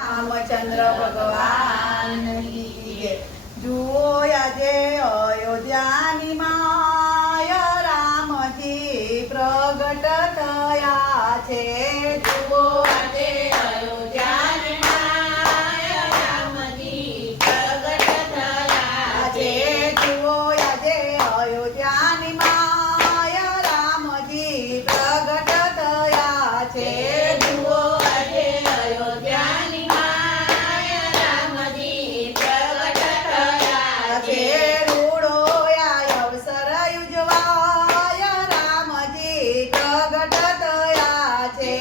રામચંદ્ર ભગવાન કી જય। જુઓ આજે અયોધ્યાની માય રામજી પ્રગટ થયા છે। જુઓ આજે અયોધ્યાની માય રામજી પ્રગટ થયા છે। જુઓ આજે અયોધ્યાની માય રામજી પ્રગટ થયા છે। જુઓ આજે અયોધ્યાની માય રામજી પ્રગટ થયા છે। રૂડો આ અવસર યુજવાય રામજી પ્રગટ થયા છે।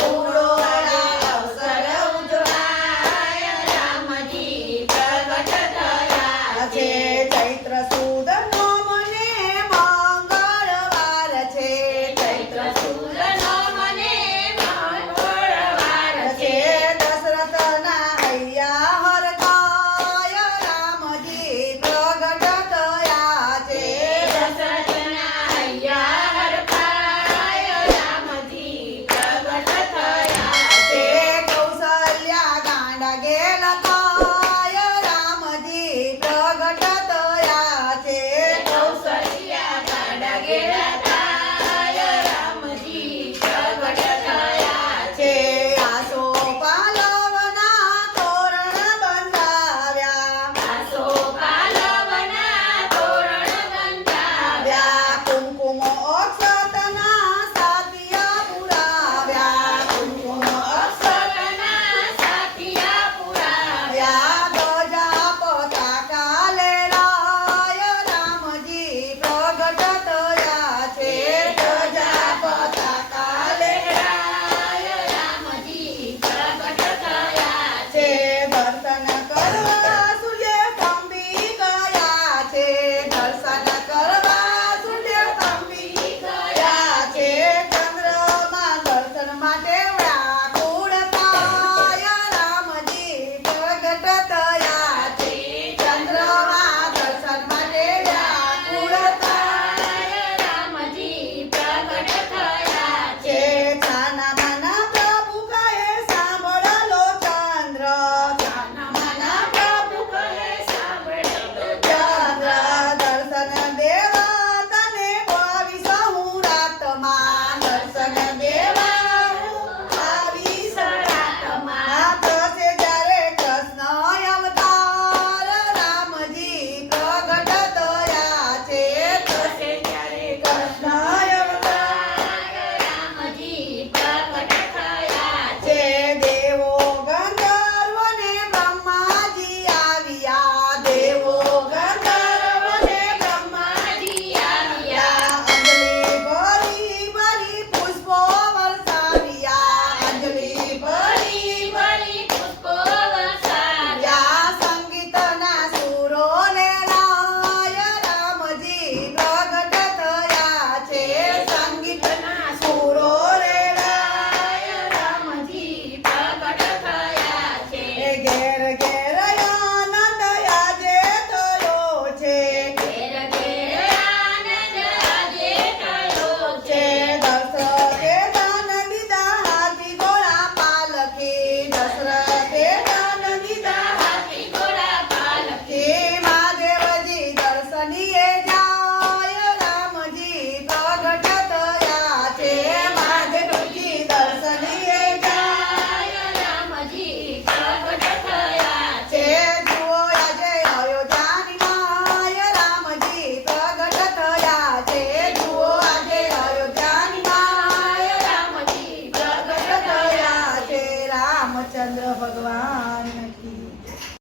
રૂડો આ અવસર ઉજવાય રામજી પ્રગટ થયા છે। ચૈત્ર સુદ નોમને મંગળવાર છે। ચૈત્ર સુદ નોમને મંગળવાર છે। દશરથના હૈયા હરખાય રામજી પ્રગટ થયા છે। દશરથના હૈયા હરખાય રામજી પ્રગટ થયા છે। કૌશલ્યા ગાંડા ગેલ થાય રામજી પ્રગટ થયા છે। કૌશલ્યા ગાંડા ગેલ થાય રામજી પ્રગટ થયા છે। આસો પાલવના તોરણ બંધાવ્યા। આસો પાલવના તોરણ બંધાવ્યા। કુમકુમ અક્ષતના સાથિયા પુરાવ્યા। કુમકુમ અક્ષતના સાથિયા પુરાવ્યા। ધજા પતાકા લહેરાય રામજી પ્રગટ થયા છે। ધજા પતાકા લહેરાય રામજી પ્રગટ થયા છે। દર્શન કરવા સૂર્ય કંપી ગયા છે। દર્શન કરવા સૂર્ય કંપી ગયા છે। ચંદ્રમા દર્શન માટે વ્યાકુળ થાય રામજી પ્રગટ થયા છે। ચંદ્રમા દર્શન માટે વ્યાકુળ થાય રામજી પ્રગટ થયા છે। છાનામાના પ્રભુ કહે સાંભળલો ચંદ્ર। છાનામાના પ્રભુ કહે સાંભળલો ચંદ્ર। દર્શન દેવા તને ભાવીશ હું રાતમાં। દર્શન દેવા હું આવીશ રાતમાં। થશે જ્યારે કૃષ્ણ અવતાર રામજી પ્રગટ થયા છે। થશે જ્યારે કૃષ્ણ અવતાર રામજી પ્રગટ થયા છે। દેવો ગંધર્વને બ્રહ્માજી આવ્યા। દેવો ગંધર્વને બ્રહ્માજી આવ્યા। અંજલિ ભરી ભરી પુષ્પો વરસાવ્યા। અંજલિ ભરી ભરી પુષ્પો વરસાવ્યા। સંગીતના સુરો લહેરાય રામજી પ્રગટ થયા છે। સંગીતના સુરો લહેરાય રામજી પ્રગટ થયા છે। ઘેર ઘેર આનંદ આજે થયો છે। ઘેર ઘેર આનંદ આજે થયો છે। દશરથે દાન દીધા હાથી ઘોડા પાલખી। દશરથે દાન દીધા હાથી ઘોડા પાલખી। મહાદેવજી દર્શનીએ જાય રામજી પ્રગટ થયા છે। મહાદેવજી દર્શનીએ જાય રામજી પ્રગટ થયા છે। જુઓ આજે અયોધ્યાની માય રામજી પ્રગટ થયા છે। જુઓ આજે અયોધ્યાની માય રામજી પ્રગટ થયા છે। રામચંદ્ર ભગવાન કી